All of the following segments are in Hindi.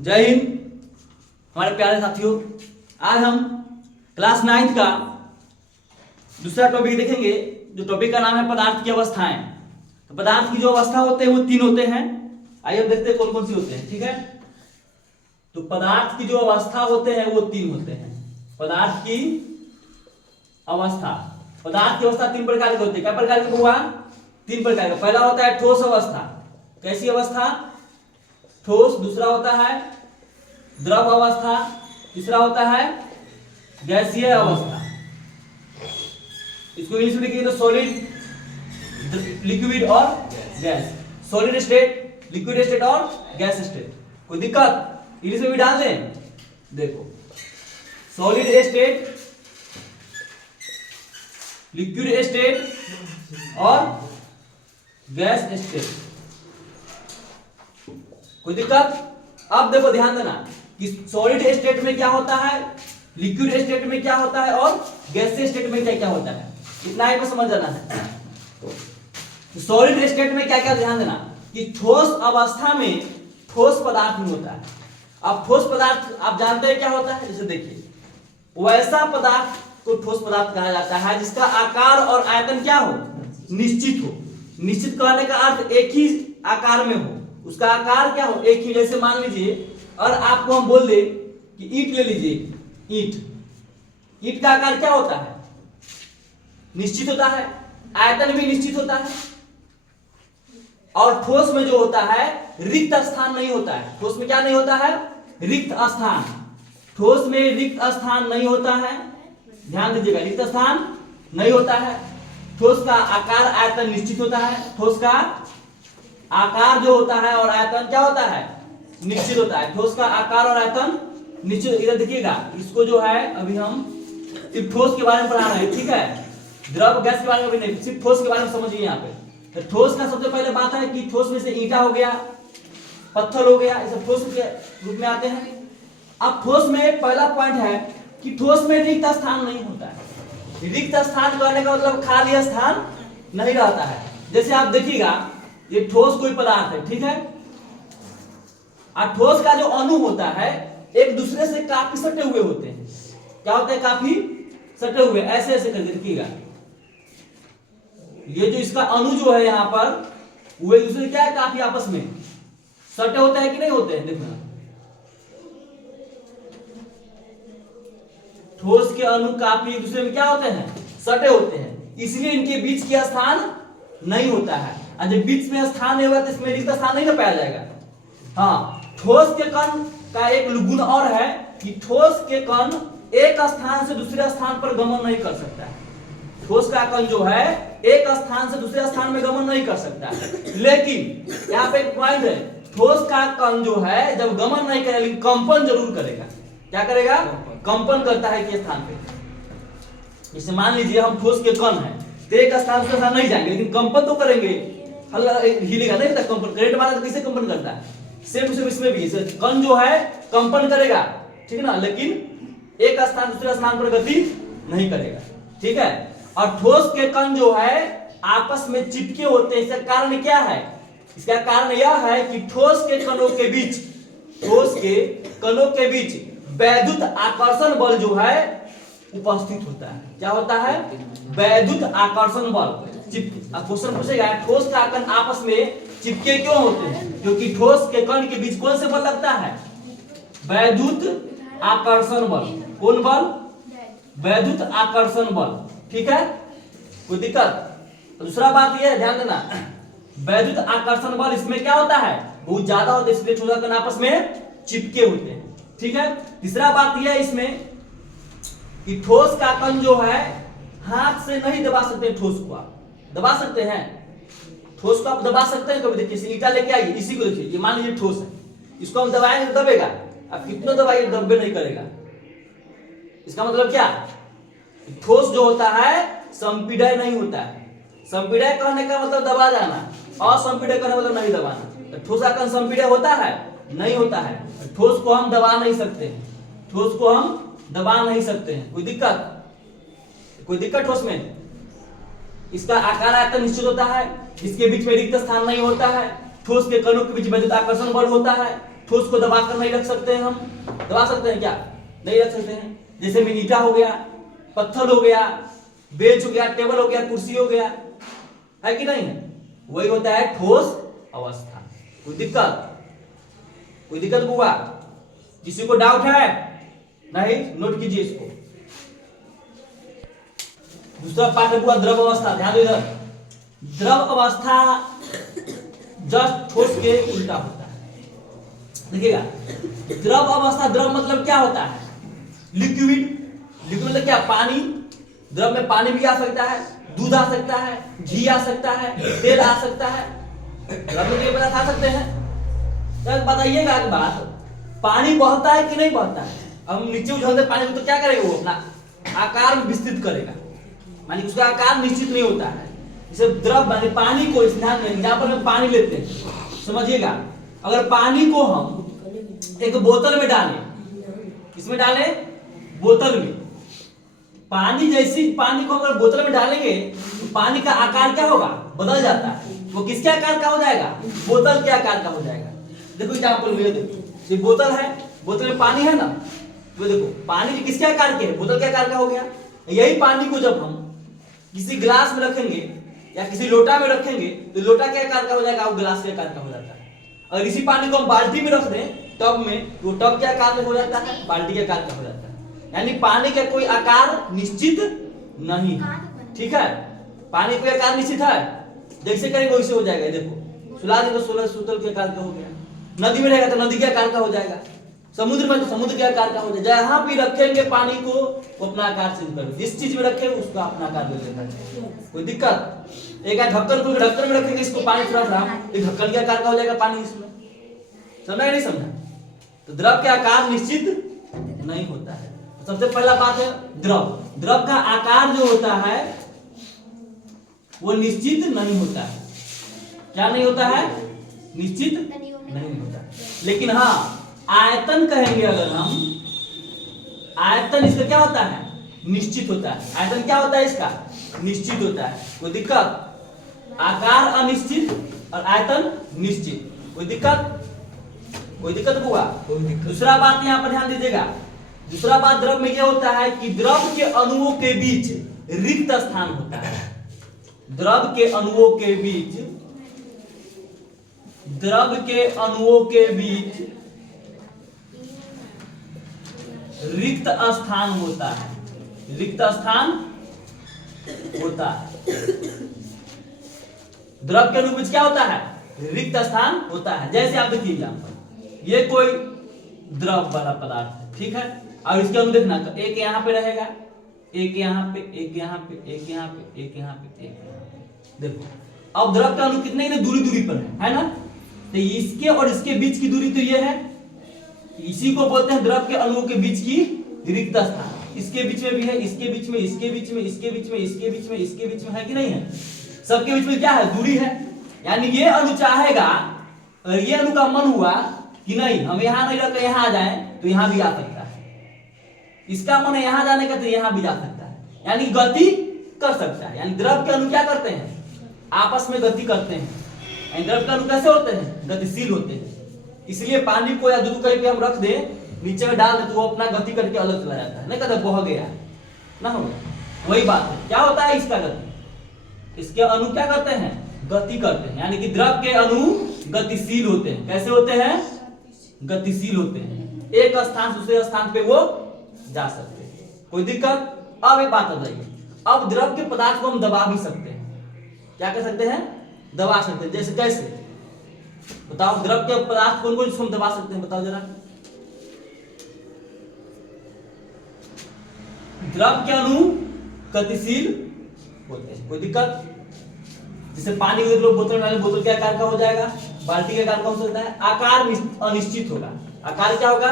जय हिंद हमारे प्यारे साथियों। आज हम क्लास 9 का दूसरा टॉपिक देखेंगे, जो टॉपिक का नाम है पदार्थ की अवस्थाएं। तो पदार्थ की जो अवस्था होते हैं वो 3 होते हैं। आइए देखते हैं कौन कौन सी होते हैं। ठीक है, तो पदार्थ की जो अवस्था होते हैं वो 3 होते हैं। पदार्थ की अवस्था 3 प्रकार के होते हैं। क्या प्रकार के हुआ? 3 प्रकार का। पहला होता है ठोस अवस्था। कैसी अवस्था? ठोस। दूसरा होता है द्रव अवस्था। तीसरा होता है गैसीय अवस्था। इसको इंग्लिश में लिखिए तो सॉलिड, लिक्विड और gas. Solid state, liquid state और गैस स्टेट। कोई दिक्कत? इंग्लिश में भी डाल दें। देखो, सॉलिड स्टेट, लिक्विड स्टेट और गैस स्टेट। कोई दिक्कत? अब देखो ध्यान देना कि सॉलिड स्टेट में क्या होता है, लिक्विड स्टेट में क्या होता है और गैसीय स्टेट में क्या क्या होता है। इतना ही को समझ जाना है। सॉलिड स्टेट में क्या क्या ध्यान देना कि ठोस अवस्था में ठोस पदार्थ नहीं होता है। अब ठोस पदार्थ आप जानते हैं क्या होता है? जैसे देखिए, वैसा पदार्थ को ठोस पदार्थ कहा जाता है जिसका आकार और आयतन क्या हो, निश्चित हो। निश्चित कहने का अर्थ एक ही आकार में हो, उसका आकार क्या हो, एक ही। जैसे मान लीजिए और आपको हम बोल दे कि ईंट ले लीजिए। ईंट का आकार क्या होता है? निश्चित होता है, आयतन भी निश्चित होता है। और ठोस में जो होता है रिक्त स्थान नहीं होता है। ठोस में क्या नहीं होता है? रिक्त स्थान। ठोस में रिक्त स्थान नहीं होता है। ध्यान दीजिएगा, रिक्त स्थान नहीं होता है। ठोस का आकार आयतन निश्चित होता है। ठोस का आकार जो होता है और आयतन क्या होता है? निश्चित होता है। ठोस का आकार और आयतन निश्चित। इधर देखिएगा, इसको जो है अभी हम सिर्फ ठोस के बारे में पढ़ा रहे हैं। ठीक है, द्रव गैस के बारे में अभी नहीं, सिर्फ ठोस के बारे में समझिए। यहाँ पे तो ठोस का सबसे पहले बात है कि ठोस में से ईंटा हो गया, पत्थर हो गया, ये सब ठोस के रूप में आते हैं। अब ठोस में पहला पॉइंट है कि ठोस में रिक्त स्थान नहीं होता है। रिक्त स्थान कहने का मतलब खाली स्थान नहीं रहता है। जैसे आप देखिएगा, ये ठोस कोई पदार्थ है, ठीक है, और ठोस का जो अणु होता है एक दूसरे से काफी सटे हुए होते हैं। क्या होते हैं? काफी सटे हुए, ऐसे ऐसे करके देखिएगा। ये जो इसका अणु जो है यहाँ पर, वो एक दूसरे क्या है, काफी आपस में सटे होते हैं कि नहीं होते हैं? देखना, ठोस के अणु काफी एक दूसरे में क्या होते हैं, सटे होते हैं, इसलिए इनके बीच के स्थान नहीं होता है। और जब बीच में स्थान नहीं होगा तो इसमें रिक्त स्थान नहीं ना पाया जाएगा। हाँ, ठोस के कण का एक गुण और है कि ठोस के कण एक स्थान से दूसरे स्थान पर गमन नहीं कर सकता है। ठोस का कण जो है एक स्थान से दूसरे स्थान में गमन नहीं कर सकता है। लेकिन यहाँ पे एक पॉइंट है, ठोस का कण जो है जब गमन नहीं करेगा लेकिन कंपन जरूर करेगा। क्या करेगा? कंपन करता है कि स्थान पे। जैसे मान लीजिए हम ठोस के कण है तो एक स्थान से स्थान नहीं जाएंगे लेकिन कंपन तो करेंगे। हल्ला हिलेगा नहीं तक कंपन। करंट मारा तो कैसे कंपन करता है? सेम इसमें भी कण जो है कंपन करेगा, ठीक है ना, लेकिन एक स्थान दूसरे स्थान पर गति नहीं करेगा। ठीक है, और ठोस के कण जो है आपस में चिपके होते हैं। इसका कारण क्या है? इसका कारण यह है कि ठोस के कणों के बीच वैद्युत आकर्षण बल जो है उपस्थित होता है। क्या होता है? वैद्युत आकर्षण बल। क्वेश्चन पूछेगा, ठोस का कण आपस में चिपके क्यों होते हैं? क्योंकि ठोस के कण के बीच कौन से बल लगता है? वैद्युत आकर्षण बल। कौन बल? वैद्युत आकर्षण बल। ठीक है, कोई दिक्कत? दूसरा बात यह ध्यान देना, वैद्युत आकर्षण बल इसमें क्या होता है? बहुत ज्यादा होता है, इसलिए ठोस का कण आपस में चिपके होते हैं। ठीक है, तीसरा बात यह है इसमें कि ठोस का कण जो है हाथ से नहीं दबा सकते। ठोस को आप दबा सकते हैं, ठोस को आप दबा सकते हैं कभी? देखिए, ईंटा लेके आइए, इसी को देखिए, ये मान लीजिए ठोस है, इसको हम दबाएंगे तो दबेगा। आप कितना दबाइए दबे नहीं करेगा। इसका मतलब क्या? ठोस जो होता है संपीड़य नहीं होता है। संपीड़य कहने का मतलब दबा जाना, और संपीड़य कहने का मतलब नहीं दबाना। तो ठोस का कण संपीड़य होता है? नहीं होता है। ठोस को हम दबा नहीं सकते हैं, ठोस को हम दबा नहीं सकते हैं। कोई दिक्कत? कोई दिक्कत ठोस में? इसका आकार आयतन निश्चित होता है, इसके बीच में रिक्त स्थान नहीं होता है। ठोस के कणों के बीच वैद्युत आकर्षण बल होता है। ठोस को दबा कर नहीं रख सकते हैं, हम दबा सकते हैं क्या? नहीं रख सकते हैं। जैसे में ईंटा हो गया, पत्थर हो गया, बेंच हो गया, टेबल हो गया, कुर्सी हो गया, है कि नहीं है? वही होता है ठोस अवस्था। कोई दिक्कत? कोई दिक्कत हुआ? किसी को डाउट है? नहीं, नोट कीजिए इसको। दूसरा पार्ट हुआ द्रव अवस्था। ध्यान दो इधर, द्रव अवस्था जस्ट ठोस के उल्टा होता है। देखिएगा, द्रव अवस्था, द्रव मतलब क्या होता है? लिक्विड। लिक्विड मतलब क्या? पानी। द्रव में पानी भी आ सकता है, दूध आ सकता है, घी आ सकता है, तेल आ सकता है। द्रव में ये पदार्थ आ सकते हैं। तो बताइएगा एक बात, पानी बहता है कि नहीं बहता है? हम नीचे उछलते पानी को तो क्या करेगा? वो अपना आकार में विस्तृत करेगा, मानी उसका आकार निश्चित नहीं होता है। जैसे द्रव माने पानी को, इस ध्यान में यहाँ पर हम पानी लेते हैं, समझिएगा। अगर पानी को हम एक बोतल में डालें, किसमें डालें? बोतल में। पानी जैसी पानी को अगर बोतल में डालेंगे तो पानी का आकार क्या होगा? बदल जाता है। वो किसके आकार का हो जाएगा? बोतल के आकार का हो जाएगा। देखो एग्जाम्पल में, देखो ये बोतल है, बोतल में पानी है ना, तो देखो पानी किसके आकार के है? बोतल के आकार का हो गया। यही पानी को जब हम किसी गिलास में रखेंगे या किसी लोटा में रखेंगे तो लोटा के आकार का हो जाएगा, वो गिलास के आकार का हो जाता है। अगर इसी पानी को हम बाल्टी में रख दें, टब में, तो टब के आकार में हो जाता है, बाल्टी के आकार का हो जाता है। यानी पानी का कोई आकार निश्चित नहीं है, ठीक है? पानी कोई आकार निश्चित है, जैसे करेंगे वैसे हो जाएगा। देखो सुला दे तो सोलह सूतल के आकार का हो गया, नदी में रहेगा तो नदी के आकार का हो जाएगा, समुद्र में तो समुद्र के आकार का हो जाएगा। जहां भी रखेंगे पानी को वो अपना आकार चेंज करेगा, जिस चीज में रखेंगे उसका अपना आकार ले लेगा। कोई दिक्कत? एक ढक्कन को ढक्कन में रखेंगे, इसको पानी थोड़ा सा, एक ढक्कन के आकार का हो जाएगा पानी इसमें। समझा या नहीं समझा? तो द्रव का आकार निश्चित नहीं होता है। तो सबसे पहला बात है द्रव। द्रव का आकार जो होता है वो निश्चित नहीं होता है। क्या नहीं होता है? निश्चित नहीं होता। लेकिन हाँ, आयतन कहेंगे अगर हम, आयतन इसका क्या होता है? निश्चित होता है। आयतन क्या होता है इसका? निश्चित होता है। कोई दिक्कत? आकार अनिश्चित और आयतन निश्चित। कोई दिक्कत? कोई दिक्कत हुआ? दूसरा बात यहाँ पर ध्यान दीजिएगा। दूसरा बात द्रव में यह होता है कि द्रव के अणुओं के बीच रिक्त स्थान होता है। द्रव के अणुओं के बीच, द्रव के अणुओं के बीच रिक्त स्थान होता है। रिक्त स्थान होता है। द्रव के अणु बीच क्या होता है? रिक्त स्थान होता है। जैसे आप देखिए एग्जाम्पल, ये कोई द्रव वाला पदार्थ है, ठीक है? और इसके अणु देखना, तो एक यहाँ पे रहेगा, एक यहाँ पे, एक यहाँ पे, एक यहाँ पे, एक यहाँ पे, एक यहाँ पे। देखो अब द्रव के अणु कितने दूरी दूरी पर है ना? तो इसके और इसके बीच की दूरी तो ये है, इसी को बोलते हैं द्रव के अणुओं के बीच की रिक्त स्थान। इसके बीच में भी है, इसके बीच में, इसके बीच में, इसके बीच में, इसके बीच में, इसके बीच में, है कि नहीं है? सबके बीच में क्या है? दूरी है। यानी ये अणु चाहेगा, अगर ये अणु का मन हुआ कि नहीं हम यहां नहीं रहकर यहां आ जाएं, तो यहां भी आ सकता है। इसका मन है यहां जाने का, तो यहां भी जा सकता है, यानी गति कर सकता है। यानी द्रव के अणु क्या करते हैं? आपस में गति करते हैं। यानी द्रव के अणु कैसे होते हैं? गतिशील होते हैं। इसलिए पानी को या दूध कहीं पे हम रख दें, नीचे में डाल दें, तो वो अपना गति करके अलग चला जाता है। नहीं कहते बह गया ना, हो वही बात है। क्या होता है इसका गति? इसके अणु क्या करते हैं? गति करते हैं। यानी कि द्रव के अणु गतिशील होते हैं। कैसे होते हैं? गतिशील होते हैं। एक स्थान से दूसरे स्थान पे वो जा सकते हैं। कोई दिक्कत? अब एक बात बताइए, अब द्रव के पदार्थ को हम दबा भी सकते हैं। क्या कर सकते हैं? दबा सकते हैं। जैसे कैसे बताओ? द्रव के पदार्थ कौन कौन से हम दबा सकते हैं? बताओ जरा। द्रव के अणु गतिशील होते हैं। कोई दिक्कत? जैसे पानी को देख लो, बोतल में, बोतल के आकार का हो जाएगा, बाल्टी के आकार का हो सकता है। आकार अनिश्चित होगा। आकार क्या होगा?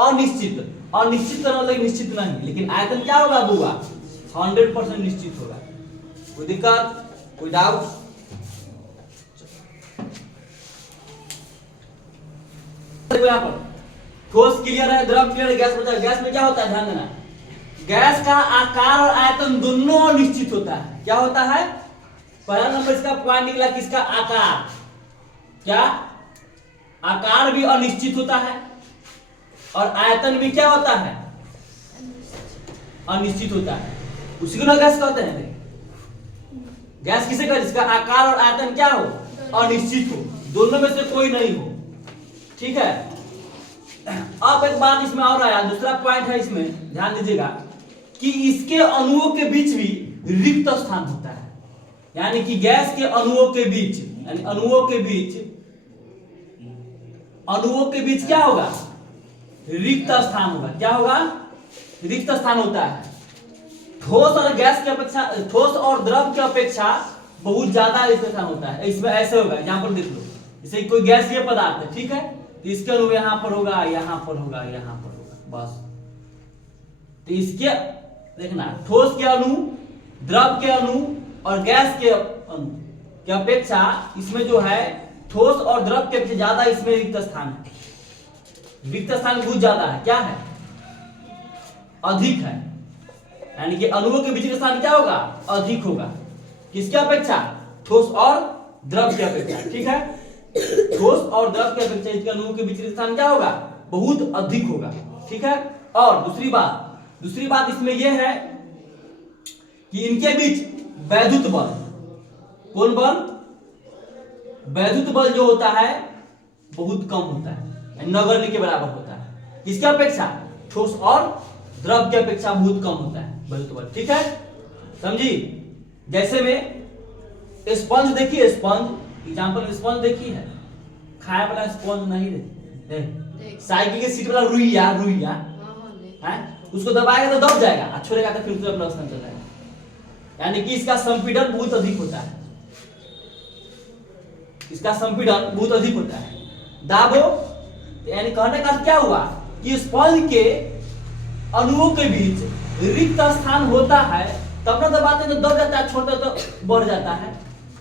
अनिश्चित। अनिश्चित का मतलब निश्चित नहीं, लेकिन आयतन क्या होगा बुआ? 100% निश्चित होगा। कोई दिक्कत? कोई डाउट? देखो यहाँ पर ठोस क्लियर है, द्रव क्लियर है, गैस बचा है। गैस में क्या होता है? ध्यान देना, गैस का आकार और आयतन दोनों निश्चित होता है। क्या होता है? पहला नंबर इसका पॉइंट निकला, किसका? आकार। क्या? आकार भी अनिश्चित होता है और आयतन भी क्या होता है, अनिश्चित होता है। उसी को ना गैस कहते हैं। गैस किसे कहते हैं, जिसका आकार और आयतन क्या हो, अनिश्चित हो, दोनों में से कोई नहीं हो। ठीक है। अब एक बात इसमें और आया, दूसरा पॉइंट है इसमें, ध्यान दीजिएगा कि इसके अणुओं के बीच भी रिक्त स्थान होता है। यानी कि गैस के अणुओं के बीच, यानी अणुओं के बीच क्या होगा, रिक्त स्थान होगा। क्या होगा, रिक्त स्थान होता है। ठोस और गैस की अपेक्षा, ठोस और द्रव की अपेक्षा बहुत ज्यादा रिक्त स्थान होता है। इसमें ऐसे होगा, एग्जांपल देख लो, जैसे कोई गैसीय पदार्थ है, ठीक है, तो इसके अणु यहां पर होगा, यहां पर होगा, यहां पर होगा, बस। तो इसके देखना, ठोस के अणु, द्रव के अणु और गैस के अणु की अपेक्षा इसमें जो है ठोस और द्रव के अपेक्षा ज्यादा इसमें रिक्त स्थान है। रिक्त स्थान बहुत ज्यादा है, क्या है, अधिक है। यानी कि अणुओं के बीच का स्थान क्या होगा, अधिक होगा। किसके अपेक्षा, ठोस और द्रव की अपेक्षा। ठीक है, ठोस और द्रव की अपेक्षा इसके अणुओं के बीच का स्थान क्या होगा, बहुत अधिक होगा। ठीक है। और दूसरी बात इसमें यह है कि इनके बीच वैद्युत बल, कौन बल, वैद्युत बल जो होता है बहुत कम होता है, नगण्य के बराबर होता है। किसके अपेक्षा, ठोस और द्रव की अपेक्षा बहुत कम होता है वैद्युत बल। ठीक है, समझी। जैसे में स्पंज देखिए, स्पंज एग्जांपल, स्पंज देखी है, खाया वाला स्पंज नहीं देख, साइकिल के सीट वाला रुइया है, उसको दबाएगा तो दब जाएगा, और छोड़ेगा तो फिर उसका अपना स्थान चल जाएगा। यानी कि इसका संपीड़न बहुत अधिक होता है, इसका संपीड़न बहुत अधिक होता है। दाबो, यानी कहने का क्या हुआ कि स्पंज के अणुओं के बीच रिक्त स्थान होता है, तब ना दबाते तो दब जाता है, छोड़ते तो बढ़ जाता है।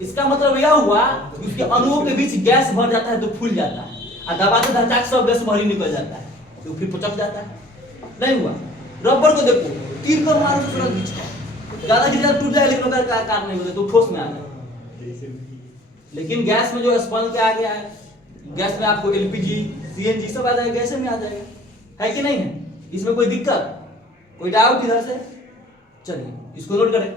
इसका मतलब यह हुआ कि उसके अणुओं के बीच गैस भर जाता है तो फूल जाता है, और दबाते धचाक सब गैस बाहर निकल जाता है, तो फिर पुचक जाता है। नहीं हुआ। रबर को देखो, तीर को मारो तो तुरंत खींचता, ज्यादा गिर टूट जाएगा, लेकिन अगर आकार नहीं होता तो ठोस में आ जाएगा। लेकिन गैस में जो स्पंज पे आ गया है, गैस में आपको एलपीजी, सीएनजी सब आ जाएगा, गैस में आ जाएगा, है कि नहीं है। इसमें कोई दिक्कत, कोई डाउट इधर से, चलिए इसको नोट करें।